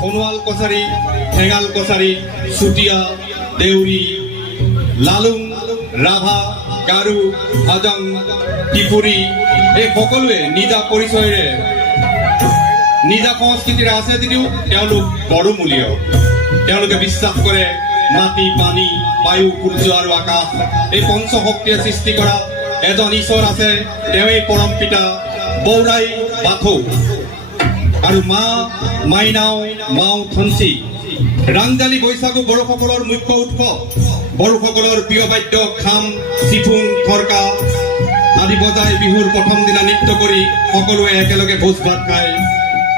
সোণোৱাল কছাৰী, ঠেঙাল কছাৰী, চুতীয়া, দেউৰী, লালুং, ৰাভা, গাৰু, হাজং, ত্ৰিপুৰী এই সকলোৱে নিজা পৰিচয়েৰে নিজা সংস্কৃতিৰে আছে যদিও তেওঁলোক বড়োমূলীয়। তেওঁলোকে বিশ্বাস কৰে মাটি, পানী, বায়ু, সূৰ্য আৰু আকাশ এই পঞ্চশক্তিয়ে সৃষ্টি কৰা এজন ঈশ্বৰ আছে, তেওঁৱেই পৰম পিতা বৌৰাই বাথৌ। আৰু মা মাইনাও, মাও থঞ্চি। ৰাংজালি বৈশাগু বড়োসকলৰ মুখ্য উৎসৱ। বড়োসকলৰ প্ৰিয় বাদ্য খাম, চিফুং, থৰকা আদি বজাই বিহুৰ প্ৰথম দিনা নৃত্য কৰি সকলোৱে একেলগে ভোজ ভাত খায়।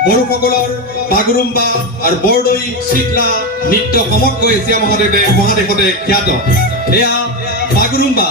বড়োসকলৰ বাগৰুম্বা আৰু বৰদৈ চিতলা নৃত্য সমগ্ৰ এছিয়া মহাদেশতে খ্যাত। এয়া বাগৰুম্বা।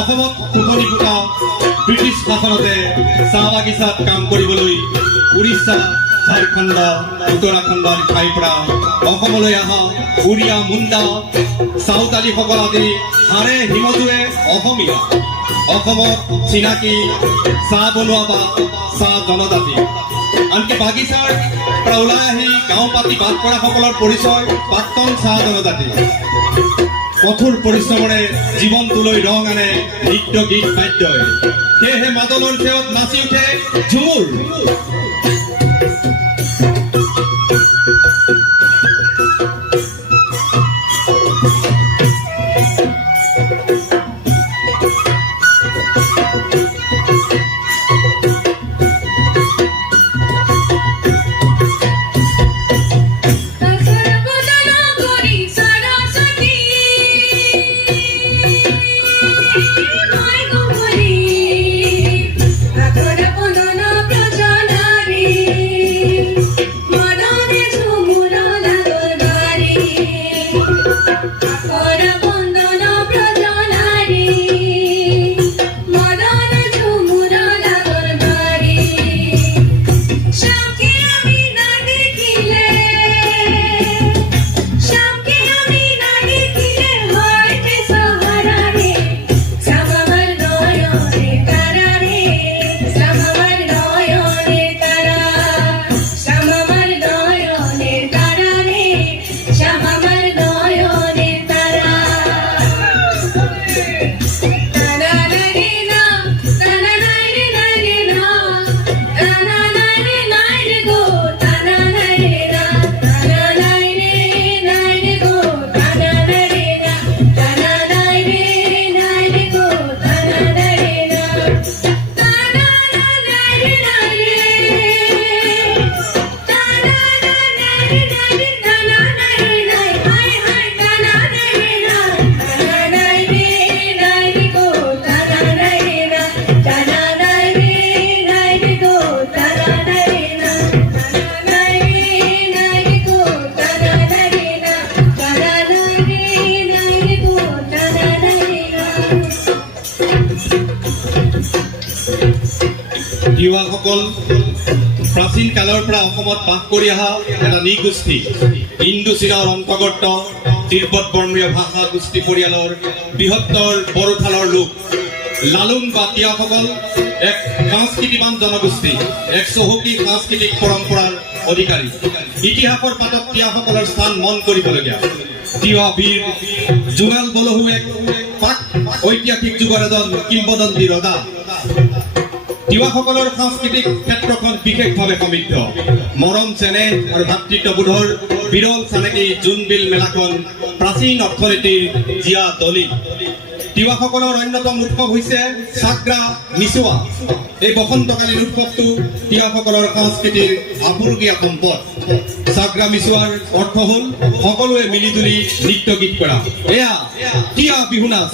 অসমত ফুকনি ফুটা ব্ৰিটিছ শাসনতে চাহ বাগিচাত কাম কৰিবলৈ উৰিষ্যা, ঝাৰখণ্ড, উত্তৰাখণ্ড আদি ঠাইৰ পৰা অসমলৈ অহা উৰিয়া, মুণ্ডা, চাওতালীসকল আদি হাড়ে হিমজুৱে অসমীয়া। অসমত চিনাকি চাহ বনোৱা বা চাহ জনজাতি। আনকি বাগিচাৰ পৰা ওলাই আহি গাঁও পাতি বাস কৰা সকলৰ পৰিচয় প্ৰাক্তন চাহ জনজাতি। কঠোৰ পৰিশ্ৰমেৰে জীৱনটোলৈ ৰং আনে নৃত্য, গীত, বাদ্যই। সেয়েহে মাদলৰ চেৱত নাচি উঠে ঝুমুৰ। Agora, quando não তিৱাসকল প্ৰাচীন কালৰ পৰা অসমত বাস কৰি অহা এটা নৃগোষ্ঠী ইণ্ডো চীনৰ অন্তৰ্গত তিব্বত বৰ্মীয় ভাষা গোষ্ঠী পৰিয়ালৰ বৃহত্তৰ বড়োথালৰ লোক লালুং বা তিৱাসকল এক সংস্কৃতিবান জনগোষ্ঠী এক চহকী সাংস্কৃতিক পৰম্পৰাৰ অধিকাৰী ইতিহাসৰ পাতত তিৱাসকলৰ স্থান মন কৰিবলগীয়া তিৱা বীৰ জোঙাল বলহু এক পাক ঐতিহাসিক যুগৰ এজন কিংবদন্তি ৰজা তিৱাসকলৰ সাংস্কৃতিক ক্ষেত্ৰখন বিশেষভাৱে সমৃদ্ধ মৰম চেনেহ আৰু ভাতৃত্ববোধৰ বিৰল চানেকি জোনবিল মেলাখন প্ৰাচীন অৰ্থনীতিৰ জীয়া দলি তিৱাসকলৰ অন্যতম উৎসৱ হৈছে চাগ্ৰা মিছোৱা এই বসন্তকালীন উৎসৱটো তিৱাসকলৰ সংস্কৃতিৰ আপুৰুগীয়া সম্পদ চাগ্ৰা মিছোৱাৰ অৰ্থ হ'ল সকলোৱে মিলিজুলি নৃত্য গীত কৰা এয়া তিৱা বিহু নাচ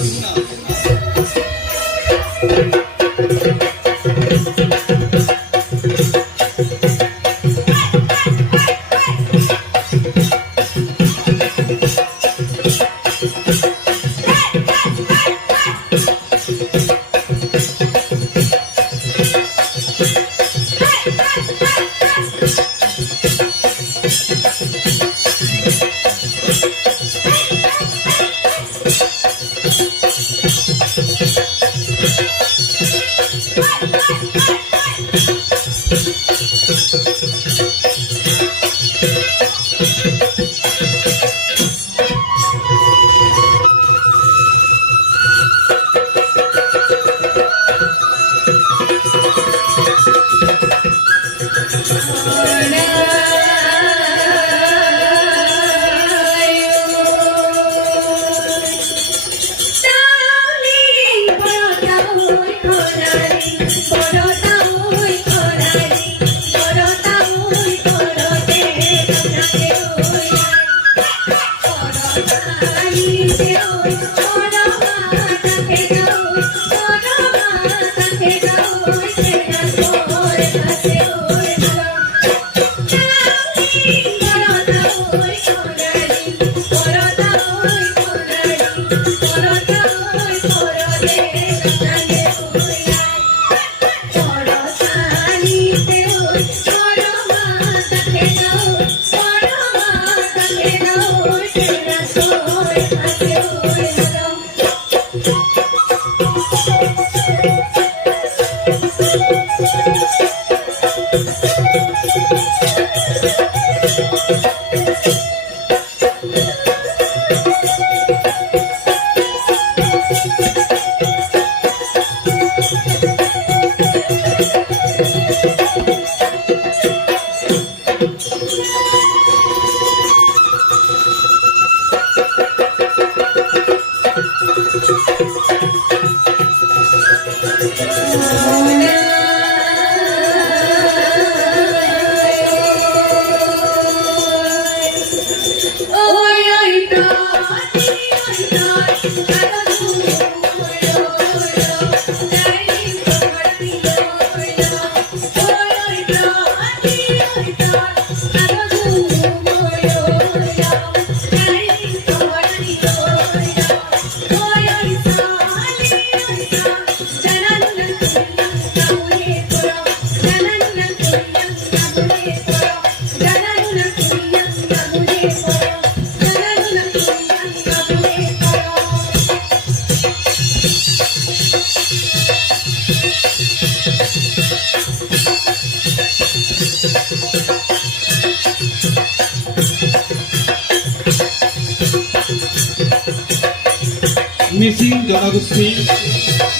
মিচিং জনগোষ্ঠী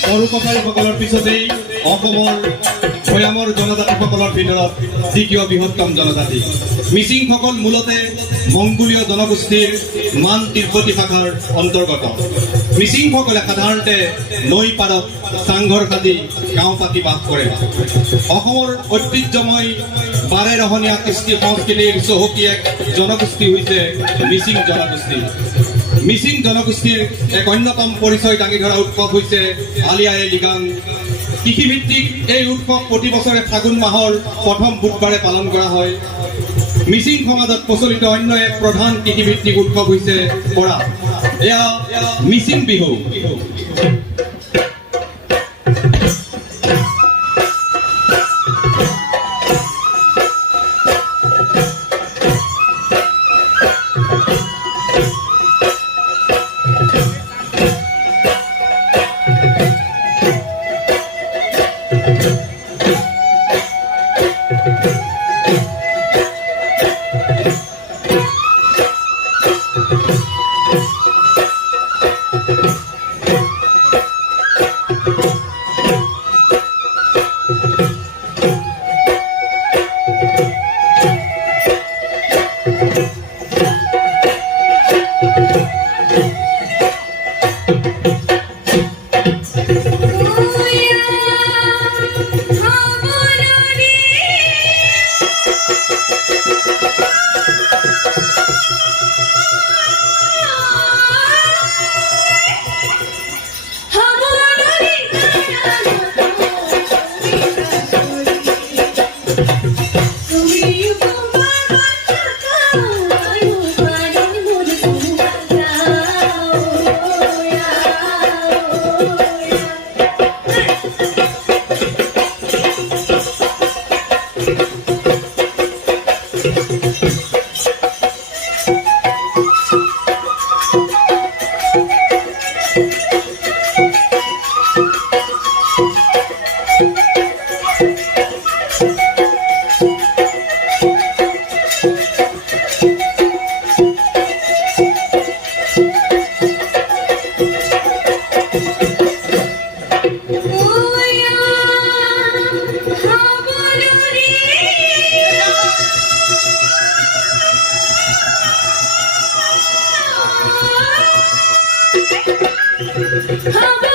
পৰোপকাৰীসকলৰ পিছতেই অসমৰ ভৈয়ামৰ জনজাতিসকলৰ ভিতৰত দ্বিতীয় বৃহত্তম জনজাতি মিচিংসকল মূলতে মংগোলীয় জনগোষ্ঠীৰ মান তিব্বতী শাখাৰ অন্তৰ্গত মিচিংসকলে সাধাৰণতে নৈ পাৰত চাংঘৰ সাজি গাঁও পাতি বাস কৰে অসমৰ ঐতিহ্যময় বাৰেৰহণীয়া কৃষ্টি সংস্কৃতিৰ চহকী এক জনগোষ্ঠী হৈছে মিচিং জনগোষ্ঠী মিচিং জনগোষ্ঠীৰ এক অন্যতম পৰিচয় দাঙি ধৰা উৎসৱ হৈছে আলি আই লৃগাং কৃষিভিত্তিক এই উৎসৱ প্ৰতি বছৰে ফাগুন মাহৰ প্ৰথম বুধবাৰে পালন কৰা হয় মিচিং সমাজত প্ৰচলিত অন্য এক প্ৰধান কৃষিভিত্তিক উৎসৱ হৈছে পৰা এয়া মিচিং বিহু Come